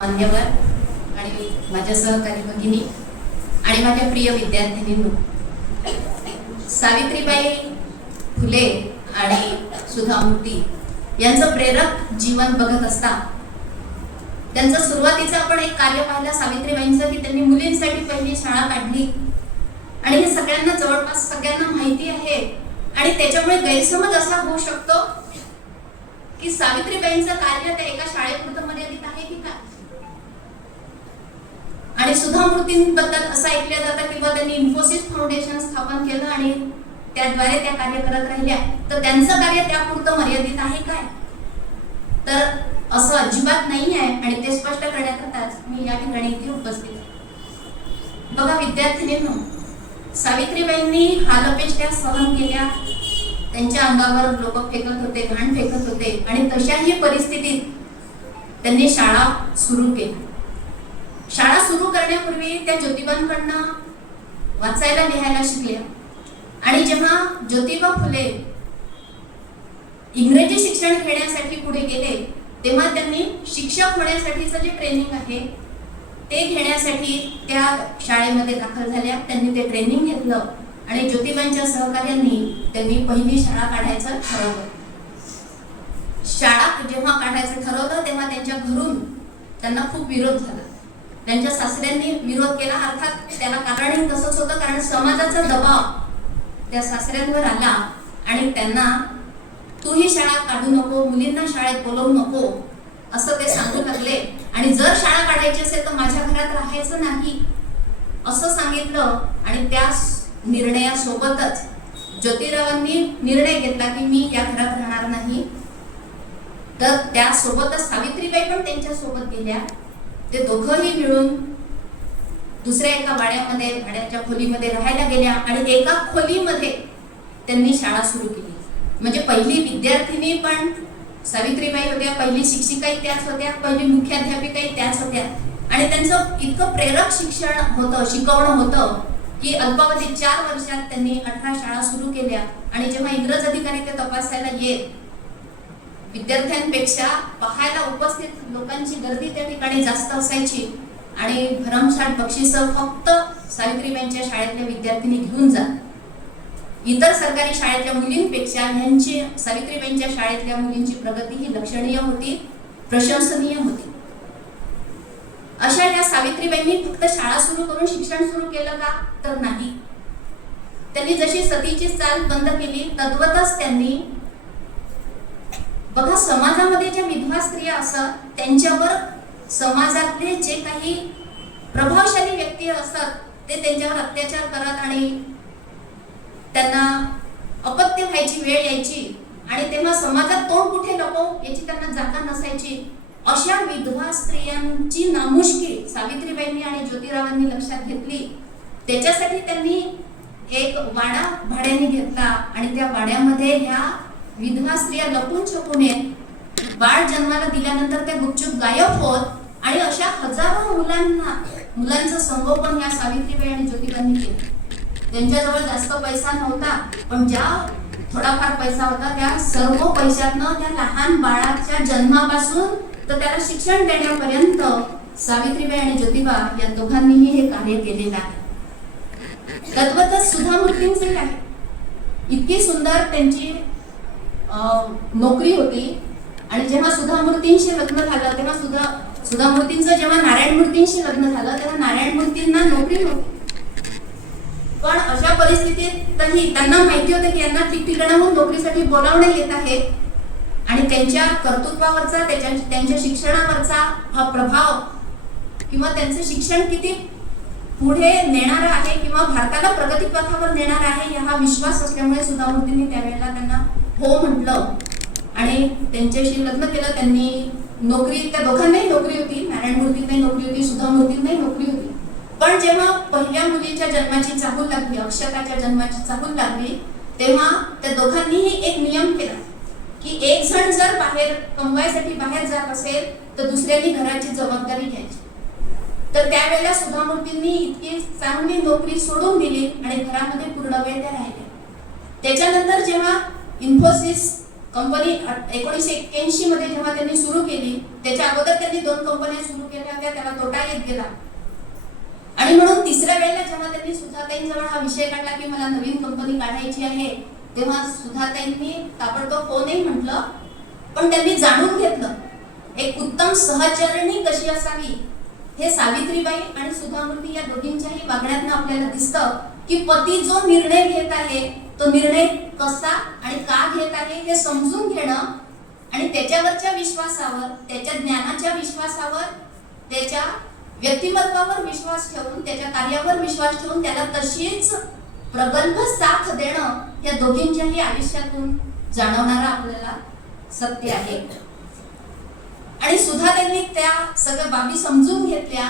मान्यवर आणि माझ्या सहकारी भगिनी आणि माझ्या प्रिय विद्यार्थिनींनो, सावित्रीबाई फुले आणि सुधा मूर्ती यांचं प्रेरक जीवन बघत असता त्यांचं सुरुवातीचं आपण एक कार्य पाहिलं सावित्रीबाईंचं, की त्यांनी मुलींसाठी पहिली शाळा काढली आणि हे सगळ्यांना जवळपास सगळ्यांना माहिती आहे. आणि त्याच्यामुळे गैरसमज असा होऊ शकतो की सावित्रीबाईंचं कार्य त्या एका शाळेपुरतं मर्यादित आहे की काय. आणि सुधा मूर्तींबद्दल असं ऐकलं जातं की त्यांनी इन्फोसिस फाउंडेशन स्थापन केलं आणि त्याद्वारे त्या कार्य करत राहिल्या. तर त्यांचं कार्य त्यापुरतं मर्यादित आहे काय, तर असं अजिबात नाही आहे. आणि ते स्पष्ट करण्याकरताच मी या ठिकाणी इथे उपस्थित आहे. बघा विद्यार्थिनींनो, सावित्रीबाईंनी हालअपेष्टा सहन केल्या. त्यांच्या अंगावर लोक फेकत होते, घाण फेकत होते आणि तशाही परिस्थितीत त्यांनी शाळा सुरू केली. शाळा सुरू करण्यापूर्वी त्या ज्योतिबांकडनं वाचायला लिहायला शिकल्या. आणि जेव्हा ज्योतिबा फुले इंग्रजी शिक्षण घेण्यासाठी पुढे गेले तेव्हा त्यांनी शिक्षक होण्यासाठीचं जे ट्रेनिंग आहे ते घेण्यासाठी त्या शाळेमध्ये दाखल झाल्या. त्यांनी ते ट्रेनिंग घेतलं आणि ज्योतिबांच्या सहकार्यांनी त्यांनी पहिली शाळा काढायचं ठरवलं. शाळा जेव्हा काढायचं ठरवलं तेव्हा त्यांच्या घरून त्यांना खूप विरोध झाला. त्यांच्या सासऱ्यांनी विरोध केला. अर्थात त्याला कारणही तसंच होतं, कारण समाजाचा दबाव त्या सासऱ्यांवर आला आणि त्यांना तू ही शाळा काढू नको, मुलींना शाळेत बोलवू नको असं ते सांगू लागले. आणि जर शाळा काढायची असेल तर माझ्या घरात राहायचं नाही असं सांगितलं. आणि त्या निर्णयासोबतच ज्योतिरावांनी निर्णय घेतला की मी या घरात राहणार नाही. तर त्यासोबतच सावित्रीबाई पण त्यांच्या सोबत गेल्या. ते दोघंही मिळून दुसऱ्या एका वाड्यामध्ये, भाड्याच्या खोलीमध्ये राहायला गेल्या आणि एका खोलीमध्ये त्यांनी शाळा सुरू केली. म्हणजे पहिली विद्यार्थिनी पण सावित्रीबाई होत्या, पहिली शिक्षिकाही त्याच होत्या, पहिली मुख्याध्यापिकाही त्याच होत्या. आणि त्यांचं इतकं प्रेरक शिक्षण होतं, शिकवणं होतं की अल्पावधीत 4 वर्षात त्यांनी 18 शाळा सुरू केल्या. आणि जेव्हा इंग्रज अधिकारी ते तपासायला येत, विद्यार्थ्यांपेक्षा पाहायला उपस्थित लोकांची गर्दी त्या ठिकाणी जास्त असायची आणि भरमसाठ बक्षिसं फक्त सावित्रीबाईंच्या शाळेतल्या विद्यार्थिनी घेऊन जात. इतर सरकारी शाळेतल्या मुलींपेक्षा ह्यांची सावित्रीबाईंच्या शाळेतल्या मुलींची प्रगती ही लक्षणीय होती, प्रशंसनीय होती. अशा या सावित्रीबाईंनी फक्त शाळा सुरू करून शिक्षण सुरू केलं का, तर नाही. त्यांनी जशी सतीची चाल बंद केली तद्वतच त्यांनी बघा समाजामध्ये ज्या विधवा स्त्रिया असतात त्यांच्यावर समाजातले जे काही प्रभावशाली व्यक्ती असतात ते त्यांच्यावर अत्याचार करत आणि त्यांना अपत्य व्हायची वेळ यायची आणि तेव्हा समाजात तोंड कुठे लपवू याची त्यांना जागा नसायची. अशा विधवा स्त्रियांची नामुष्की सावित्रीबाईंनी आणि ज्योतिरावांनी लक्षात घेतली. त्याच्यासाठी त्यांनी एक वाडा भाड्याने घेतला आणि त्या वाड्यामध्ये ह्या विधवा स्त्रिया लपून छपून येत. बाळ जन्माला दिल्यानंतर ते गुपचूप गायब होत आणि अशा हजारो मुलांचं संगोपन या सावित्रीबाई आणि ज्योतिबांनी केलं. त्यांच्याजवळ जास्त पैसा नव्हता, पण ज्या थोडाफार पैसा होता त्या सर्व पैशातनं त्या लहान बाळाच्या जन्मापासून तर त्याला शिक्षण देण्यापर्यंत सावित्रीबाई आणि ज्योतिबा या दोघांनीही हे कार्य केलेलं आहे. तद्वतच सुधा मूर्तींचे आहे. इतकी सुंदर त्यांची नोकरी होती. आणि जेव्हा सुधा मूर्तींशी लग्न झालं तेव्हा सुधा मूर्तींचं जेव्हा नारायण मूर्तींशी लग्न झालं तेव्हा नारायण मूर्तींना नोकरी नव्हती. पण अशा परिस्थितीतही त्यांना माहिती होतं की यांना ठिकठिकाणाहून नोकरीसाठी बोलावण्यात येत आहे आणि त्यांच्या कर्तृत्वावरचा, त्यांच्या शिक्षणावरचा हा प्रभाव किंवा त्यांचं शिक्षण किती पुढे नेणार आहे किंवा भारताला प्रगतीपथावर नेणार आहे हा विश्वास असल्यामुळे सुधा मूर्तींनी त्यावेळेला त्यांना हो म्हटलं आणि त्यांच्याशी लग्न केलं. त्यांनी नोकरी, त्या दोघांनाही नोकरी होती, नारायण मूर्तींनाही नोकरी होती, सुधा मूर्तींनाही नोकरी होती. पण जेव्हा पहिल्या मुलीच्या जन्माची चाहूल लागली, अक्षताच्या जन्माची चाहूल लागली, तेव्हा त्या दोघांनीही एक नियम केला की एक जण जर बाहेर कमवायसाठी बाहेर जात असेल तर दुसऱ्यांनी घराची जबाबदारी घ्यायची. तर त्यावेळेला सुधा मूर्तींनी इतकी चांगली नोकरी सोडून दिली आणि घरामध्ये पूर्ण वेळ त्या राहिल्या. त्याच्यानंतर जेव्हा इन्फोसिस कंपनी 1981 मध्ये जेव्हा त्यांनी सुरू केली, त्याच्या अगोदर त्यांनी 2 कंपन्या सुरू केल्या होत्या, त्याला तोटा येत गेला. आणि म्हणून तिसऱ्या वेळेला जेव्हा त्यांनी सुधाताईंजवळ हा विषय काढला की मला नवीन कंपनी काढायची आहे, तेव्हा सुधाताईंनी ताबडतोब फोनही म्हटलं, पण त्यांनी जाणून घेतलं एक उत्तम सहचरणी कशी असावी. हे सावित्रीबाई आणि सुधामूर्ती या दोघींच्याही वागण्यातनं आपल्याला दिसतं की पती जो निर्णय घेत आहे तो निर्णय कसा आणि का घेत आहे हे समजून घेणं आणि त्याच्यावरच्या विश्वासावर, त्याच्या ज्ञानाच्या विश्वासावर, त्याच्या व्यक्तिमत्वावर विश्वास ठेवून, त्याच्या कार्यावर विश्वास ठेवून त्याला तशीच प्रगल्भ साथ देणं या दोघींच्याही आयुष्यातून जाणवणारा आपल्याला सत्य आहे. आणि सुधा त्यांनी त्या सगळ्या बाबी समजून घेतल्या.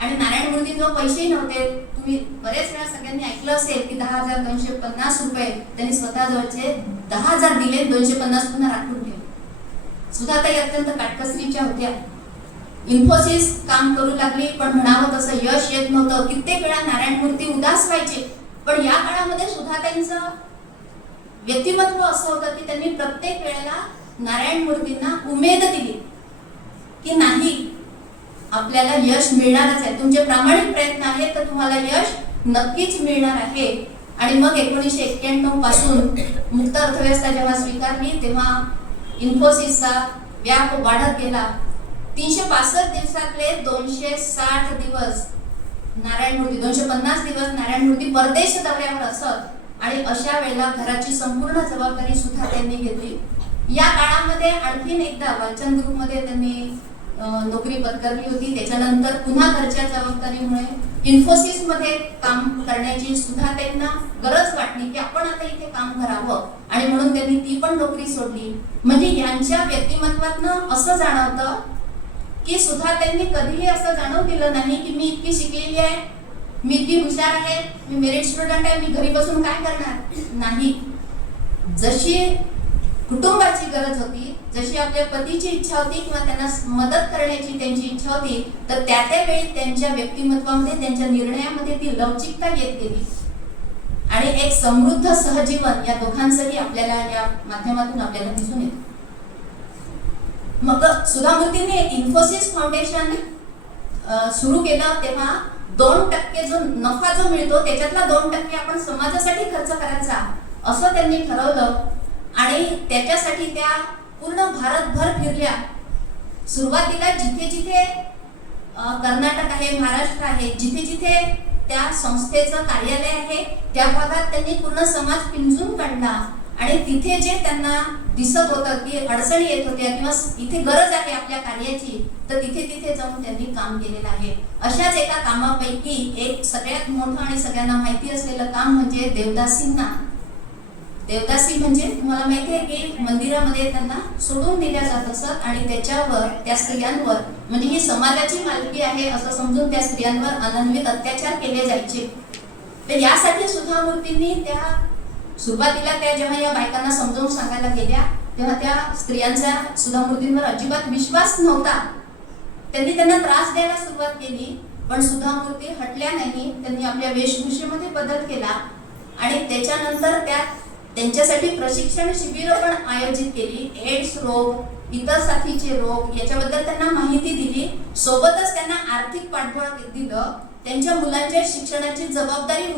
आणि नारायण मूर्तींजवळ पैसेही नव्हते. तुम्ही बरेच वेळा सगळ्यांनी ऐकलं असेल की 10,250 रुपये त्यांनी स्वतःजवळचे 10,000 दिले, 250 पुन्हा राखून ठेवले. सुधाताई अत्यंत काटकसरीच्या होत्या. इन्फोसिस काम करू लागली, पण म्हणावं तसं यश येत नव्हतं. कित्येक वेळा नारायण मूर्ती उदास व्हायचे. पण या काळामध्ये सुधाताईंचं व्यक्तिमत्व असं होतं की त्यांनी प्रत्येक वेळेला नारायण मूर्तींना उमेद दिली की नाही, आपल्याला यश मिळणारच आहे. तुमचे प्रामाणिक प्रयत्न आहेत तर तुम्हाला यश नक्कीच मिळणार आहे. आणि मग 1991 पासून मुक्त अर्थव्यवस्था जेव्हा स्वीकारली तेव्हा इन्फोसिसचा व्याप वाढत गेला. 365 दिवसातले 260 दिवस नारायण मूर्ती, 250 दिवस नारायण मूर्ती परदेश दौऱ्यावर असत. आणि अशा वेळेला घराची संपूर्ण जबाबदारी सुद्धा त्यांनी घेतली. या काळामध्ये आणखीन एकदा वालचंद ग्रुपमध्ये त्यांनी नोकरी पत्करली होती. त्याच्यानंतर पुन्हा घरच्या जबाबदारीमुळे इन्फोसिस मध्ये काम करण्याची सुद्धा त्यांना गरज वाटली की आपण आता इथे काम करावं. आणि म्हणून त्यांनी ती पण नोकरी सोडली. म्हणजे यांच्या व्यक्तिमत्वातनं असं जाणवतं की सुद्धा त्यांनी कधीही असं जाणवू दिलं नाही की मी इतकी शिकलेली आहे, मी इतकी हुशार आहे, मी मेरिट स्टुडंट आहे, मी घरी बसून काय करणार. नाही, जशी कुटुंबाची गरज होती, जशी आपल्या पतीची इच्छा होती किंवा त्यांना मदत करण्याची त्यांची इच्छा होती, तर त्या वेळी त्यांच्या व्यक्तिमत्वामध्ये, त्यांच्या निर्णयामध्ये ती लवचिकता येत गेली. आणि एक समृद्ध सहजीवन या दोघांचंही आपल्याला या माध्यमातून आपल्याला दिसून येतं. मग सुधामूर्तींनी इन्फोसिस फाउंडेशन सुरू केलं तेव्हा 2% जो नफा जो मिळतो त्याच्यातला 2% आपण समाजासाठी खर्च करायचा असं त्यांनी ठरवलं. आणि त्याच्यासाठी त्या पूर्ण भारतभर फिरल्या. सुरुवातीला जिथे जिथे कर्नाटक आहे, महाराष्ट्र आहे, जिथे जिथे त्या संस्थेचं कार्यालय आहे त्या भागात त्यांनी पूर्ण समाज पिंजून काढला. आणि तिथे जे त्यांना दिसत होतं की अडचणी येत होत्या किंवा इथे गरज आहे आपल्या कार्याची, तर तिथे तिथे जाऊन त्यांनी काम केलेलं आहे. अशाच एका कामापैकी एक सगळ्यात मोठं आणि सगळ्यांना माहिती असलेलं काम म्हणजे देवदासींना. देवदासी म्हणजे तुम्हाला माहिती आहे की मंदिरामध्ये त्यांना सोडून दिल्या जात असत आणि त्याच्यावर, त्या स्त्रियांवर, म्हणजे ही समाजाची मालकी आहे असं समजून त्या स्त्रियांवर अनन्वित अत्याचार केले जायचे. तर यासाठी सुधामूर्तींनी त्या सुरुवातीला त्या जेव्हा या बायकांना समजावून सांगायला गेल्या तेव्हा त्या स्त्रियांचा सुधामूर्तींवर अजिबात विश्वास नव्हता. त्यांनी त्यांना त्रास द्यायला सुरुवात केली, पण सुधामूर्ती हटल्या नाही. त्यांनी आपल्या वेशभूषेमध्ये बदल केला आणि त्याच्यानंतर त्यांच्यासाठी प्रशिक्षण शिबिरं पण आयोजित केली. एड्स रोग, इतर साथीचे रोग याच्याबद्दल त्यांना माहिती दिली. सोबतच त्यांना आर्थिक पाठबळ दिलं. त्यांच्या मुलांच्या शिक्षणाची जबाबदारी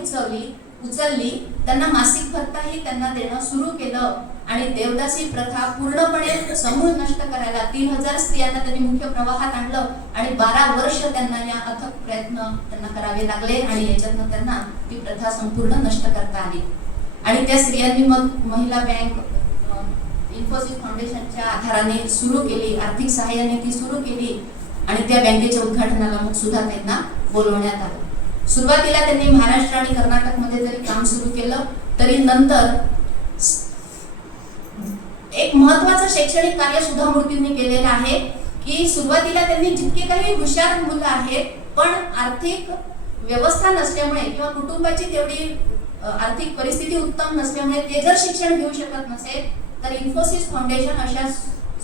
उचलली. त्यांना मासिक भत्ताही त्यांना देणं सुरू केलं. आणि देवदासी प्रथा पूर्णपणे समूळ नष्ट करायला 3000 स्त्रियांना त्यांनी मुख्य प्रवाहात आणलं. आणि 12 वर्ष त्यांना या अथक प्रयत्न त्यांना करावे लागले आणि याच्यातनं त्यांना ती प्रथा संपूर्ण नष्ट करता आली. आणि त्या स्त्रियांनी मग महिला बँक इन्फोसिस फाउंडेशनच्या आधाराने सुरू केली, आर्थिक सहाय्याने ती सुरू केली. आणि त्या बँकेच्या उद्घाटनाला मग सुद्धा त्यांना बोलवण्यात आलं. सुरुवातीला त्यांनी महाराष्ट्र आणि कर्नाटकमध्ये जरी काम सुरू केलं तरी नंतर एक महत्वाचं शैक्षणिक कार्य सुधामूर्तींनी केलेलं आहे की सुरुवातीला त्यांनी जितके काही हुशार मुलं आहेत पण आर्थिक व्यवस्था नसल्यामुळे किंवा कुटुंबाची तेवढी आर्थिक परिस्थिती उत्तम नसल्यामुळे ते जर शिक्षण घेऊ शकत नसेल तर इन्फोसिस फाउंडेशन अशा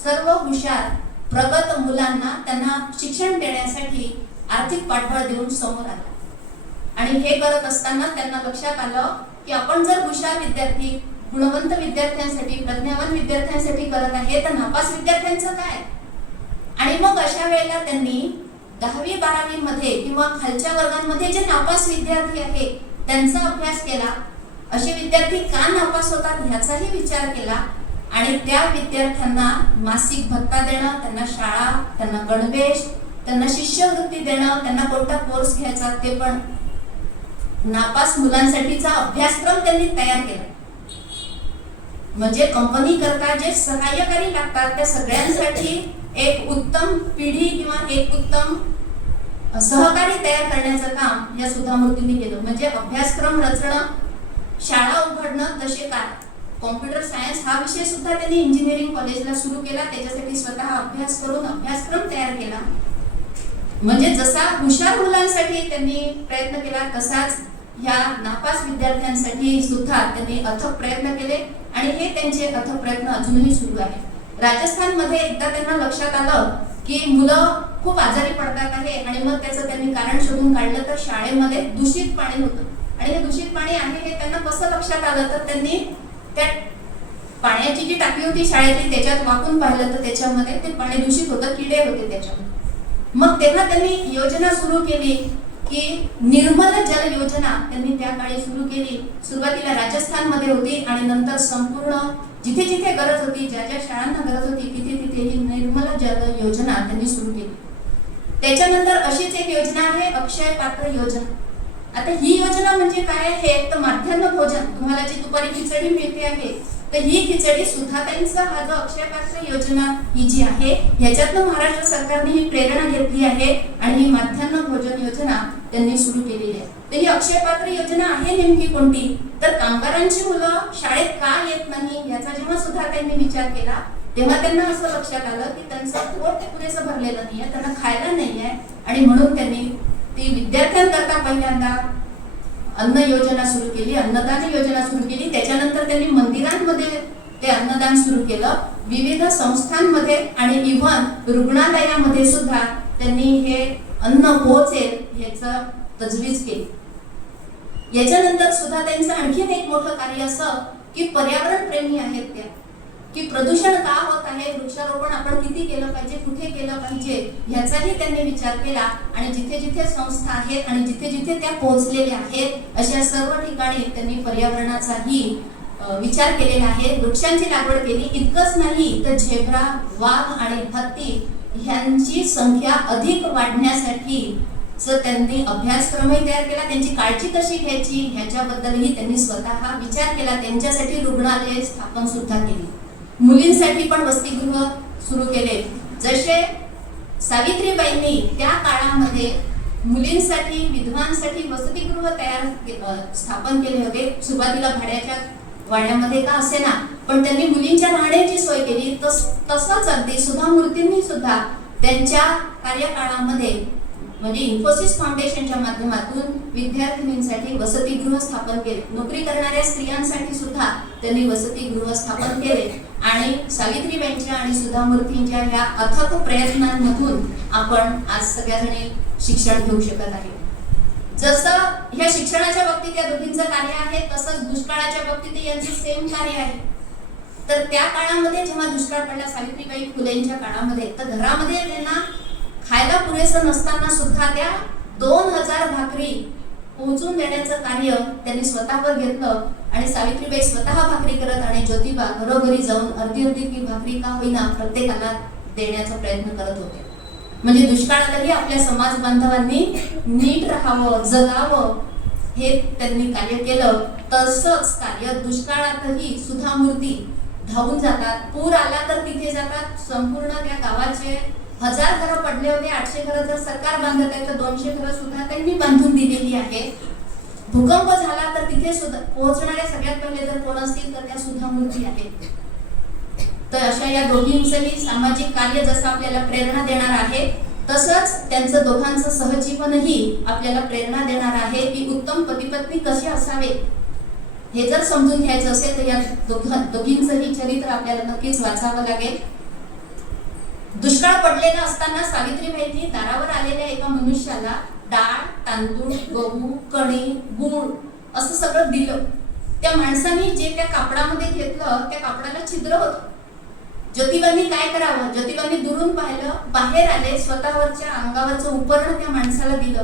सर्व हुशार प्रगत मुलांना त्यांना शिक्षण देण्यासाठी आर्थिक पाठबळ देऊन समोर आला. आणि हे करत असताना त्यांना लक्षात आलं की आपण जर हुशार विद्यार्थी गुणवंत विद्यार्थ्यांसाठी, प्रज्ञावान विद्यार्थ्यांसाठी करत आहे, तर नापास विद्यार्थ्यांचं काय? आणि मग अशा वेळेला त्यांनी 10वी-12वी मध्ये किंवा खालच्या वर्गांमध्ये जे नापास विद्यार्थी आहे त्यांचा अभ्यास केला. असे विद्यार्थी का नापास होतात ह्याचाही विचार केला आणि त्या विद्यार्थ्यांना मासिक भत्ता देणं, त्यांना शाळा, त्यांना गणवेश, त्यांना शिष्यवृत्ती देणं, त्यांना कोणता कोर्स घ्यायचा ते पण नापास मुलांसाठीचा अभ्यासक्रम त्यांनी तयार केला. म्हणजे कंपनी करता जे सहाय्यकारी लागतात त्या सगळ्यांसाठी एक उत्तम पिढी किंवा एक उत्तम सहकारी तयार करण्याचं काम या सुधा मूर्तींनी केलं. म्हणजे अभ्यासक्रम रचणं, शाळा उघडणं, तसे काय कॉम्प्युटर सायन्स हा विषय सुद्धा त्यांनी इंजिनिअरिंग कॉलेजला सुरू केला. त्याच्यासाठी स्वतः अभ्यास करून अभ्यासक्रम तयार केला. म्हणजे जसा हुशार मुलांसाठी त्यांनी प्रयत्न केला तसाच ह्या नापास विद्यार्थ्यांसाठी सुद्धा त्यांनी अथक प्रयत्न केले आणि हे त्यांचे अथक प्रयत्न अजूनही सुरू आहे. राजस्थानमध्ये एकदा त्यांना लक्षात आलं की मुलं खूप आजारी पडतात आहे आणि मग त्याचं त्यांनी कारण शोधून काढलं तर शाळेमध्ये दूषित पाणी होतं. आणि हे दूषित पाणी आहे हे त्यांना कसं लक्षात आलं तर त्यांनी त्या पाण्याची जी टाकी होती शाळेतली त्याच्यात वाकून पाहिलं तर त्याच्यामध्ये ते पाणी दूषित होतं, किडे होते त्याच्यामध्ये. मग तेव्हा त्यांनी योजना सुरू केली की निर्मल जल योजना त्यांनी त्या काळी सुरू केली. सुरुवातीला राजस्थानमध्ये होती आणि नंतर संपूर्ण जिथे जिथे गरज होती, ज्या ज्या शाळांना गरज होती तिथे तिथे ही निर्मल जल योजना त्यांनी सुरू केली. त्याच्यानंतर अशीच एक योजना आहे अक्षय पात्र योजना. आता ही योजना म्हणजे काय? हे एक तर माध्यान्ह भोजन, तुम्हाला जी दुपारी खिचडी मिळते आहे तर ही खिचडी सुधाताईंचा हा जो अक्षय पात्र योजना ही जी आहे ह्याच्यातनं महाराष्ट्र सरकारने ही प्रेरणा घेतली आहे आणि ही माध्यान्ह भोजन योजना त्यांनी सुरू केलेली आहे. तर ही अक्षय पात्र योजना आहे नेमकी कोणती? तर कामगारांची मुलं शाळेत का येत नाही याचा जेव्हा सुधाताईंनी विचार केला तेव्हा त्यांना असं लक्षात आलं की त्यांचं पोट पुरेसं भरलेलं नाहीये, त्यांना खायला नाहीये आणि म्हणून त्यांनी ती विद्यार्थ्यांकरता पहिल्यांदा अन्न योजना सुरू केली, अन्नदान योजना सुरू केली. त्याच्यानंतर त्यांनी मंदिरांमध्ये ते अन्नदान सुरू केलं. विविध संस्थांमध्ये आणि इव्हन रुग्णालयामध्ये सुद्धा त्यांनी हे अन्न पोहोचेल याचं तजवीज केली. याच्यानंतर सुद्धा त्यांचं आणखीन एक मोठं कार्य असं की पर्यावरण प्रेमी आहेत त्या, की प्रदूषण का होत आहे, वृक्षारोपण आपण किती केलं पाहिजे, कुठे केलं पाहिजे ह्याचाही त्यांनी विचार केला आणि जिथे जिथे संस्था आहेत आणि जिथे जिथे त्या पोहोचलेल्या आहेत अशा सर्व ठिकाणी त्यांनी पर्यावरणाचाही विचार केलेला आहे. वृक्षांची लागवड केली. इतकंच नाही तर झेब्रा, वाघ आणि हत्ती ह्यांची संख्या अधिक वाढण्यासाठी त्यांनी अभ्यासक्रमही तयार केला. त्यांची काळजी कशी घ्यायची ह्याच्याबद्दलही त्यांनी स्वतः विचार केला. त्यांच्यासाठी रुग्णालय स्थापन सुद्धा केली. मुलींसाठी पण वसतिगृह सुरू केले. जसे सावित्रीबाईंनी त्या काळामध्ये मुलींसाठी, विधवांसाठी वसतिगृह स्थापन केले होते. सुरुवातीला भाड्याच्या वाड्यामध्ये का असेना पण त्यांनी मुलींच्या राहण्याची सोय केली. तसंच अगदी सुधा मूर्तींनी सुद्धा त्यांच्या कार्यकाळामध्ये म्हणजे इन्फोसिस फाउंडेशनच्या माध्यमातून विद्यार्थिनींसाठी वसतिगृह स्थापन केले. नोकरी करणाऱ्या स्त्रियांसाठी सुद्धा त्यांनी वसतिगृह स्थापन केले आणि सावित्रीबाईंच्या आणि सुधा मूर्तींच्या ह्या अथक प्रयत्नांमधून आपण आज सगळ्याजणी शिक्षण घेऊ शकत आहे. जसं ह्या शिक्षणाच्या बाबतीत या दोघींचं कार्य आहे तसंच दुष्काळाच्या बाबतीत यांचं सेम कार्य आहे. तर त्या काळामध्ये जेव्हा दुष्काळ पडला सावित्रीबाई फुलेंच्या काळामध्ये तर घरामध्ये त्यांना खायला पुरेसं नसताना सुद्धा त्या 2000 भाकरी पोहोचून देण्याचं कार्य त्यांनी स्वतःवर घेतलं आणि सावित्रीबाई स्वतः भाकरी करत आणि ज्योतिबा घरोघरी जाऊन अर्धी अर्धी की भाकरी का होईना प्रत्येकाला देण्याचा प्रयत्न करत होते. म्हणजे दुष्काळातही आपल्या समाज बांधवांनी नीट राहावं, जगावं हे त्यांनी कार्य केलं. तसंच कार्य दुष्काळातही सुधा मूर्ती धावून जातात. पूर आला तर तिथे जातात. संपूर्ण त्या गावाचे 1000 घरं पडले होते. 800 घरं जर सरकार बांधत आहे तर 200 घरं सुद्धा त्यांनी बांधून दिलेली आहे. भूकंप झाला तर तिथे सुद्धा पोहोचणाऱ्या सगळ्यात पहिले जर कोण असतील तर त्या सुधा मूर्ती आहेत. तर अशा या दोघींचंही सामाजिक कार्य जसं आपल्याला प्रेरणा देणार आहे तसंच त्यांचं दोघांचं सहजीवनही आपल्याला प्रेरणा देणार आहे की उत्तम पती पत्नी कसे असावे हे जर समजून घ्यायचं असेल तर या दोघींचंही चरित्र आपल्याला नक्कीच वाचावं लागेल. दुष्काळ पडलेला असताना सावित्रीबाईंनी दारावर आलेल्या एका मनुष्याला डाळ, तांदूळ, गहू, कणी, गूळ असं सगळं दिलं त्या माणसाने जे त्या कापडामध्ये घेतलं त्या कापडाला छिद्र होतं. ज्योतिबांनी काय करावं, ज्योतिबांनी दुरून पाहिलं, बाहेर आले, स्वतःवरच्या अंगावरचं उपरण त्या माणसाला दिलं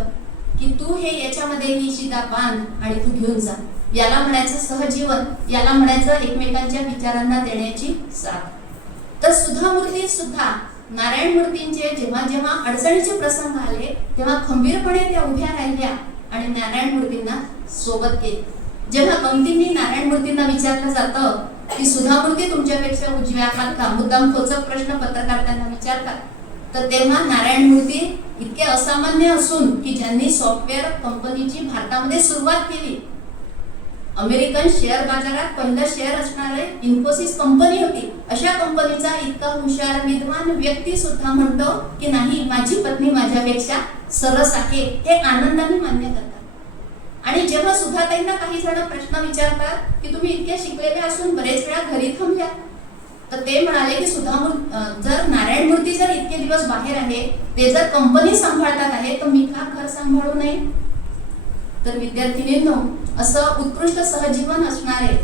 की तू हे याच्यामध्ये ही शिदा बांध आणि तू घेऊन जा. याला म्हणायचं सहजीवन, याला म्हणायचं एकमेकांच्या विचारांना देण्याची साथ. तर सुधामूर्ती सुद्धा नारायण मूर्तींचे जेव्हा जेव्हा अडचणीचे प्रसंग आले तेव्हा खंबीरपणे त्या उभ्या राहिल्या आणि नारायण मूर्तींना सोबत केले. जेव्हा गमतींनी नारायण मूर्तींना विचारलं जातं की सुधामूर्ती तुमच्यापेक्षा उजव्या आहात का, मुद्दाम खोचक प्रश्न पत्रकार त्यांना विचारतात, तर तेव्हा नारायण मूर्ती इतके असामान्य असून की ज्यांनी सॉफ्टवेअर कंपनीची भारतामध्ये सुरुवात केली, अमेरिकन शेअर बाजारात पहिलं शेअर असणारे इन्फोसिस कंपनी होती, अशा कंपनीचा इतका हुशार विद्वान व्यक्ती सुद्धा म्हणतो की नाही, माझी पत्नी माझ्यापेक्षा सरस आहे, हे आनंदाने मान्य करतात. आणि जेव्हा सुधाताईंना काही जण प्रश्न विचारतात की तुम्ही इतक्या शिकलेल्या असून बरेच वेळा घरी थांबल्या, तर ते म्हणाले की जर नारायण मूर्ती जर इतके दिवस बाहेर आहे, ते जर कंपनी सांभाळतात आहे, तर मी का घर सांभाळू नये. तर विद्यार्थिनींनो, असं उत्कृष्ट सहजीवन असणारे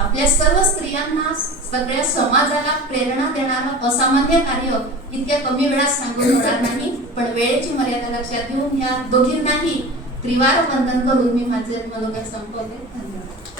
आपल्या सर्व स्त्रियांना, सगळ्या समाजाला प्रेरणा देणारं असामान्य कार्य इतक्या कमी वेळात सांगून होणार नाही. पण वेळेची मर्यादा लक्षात घेऊन ह्या दोघींनाही त्रिवार वंदन करून मी माझे मनोगत संपवते. धन्यवाद.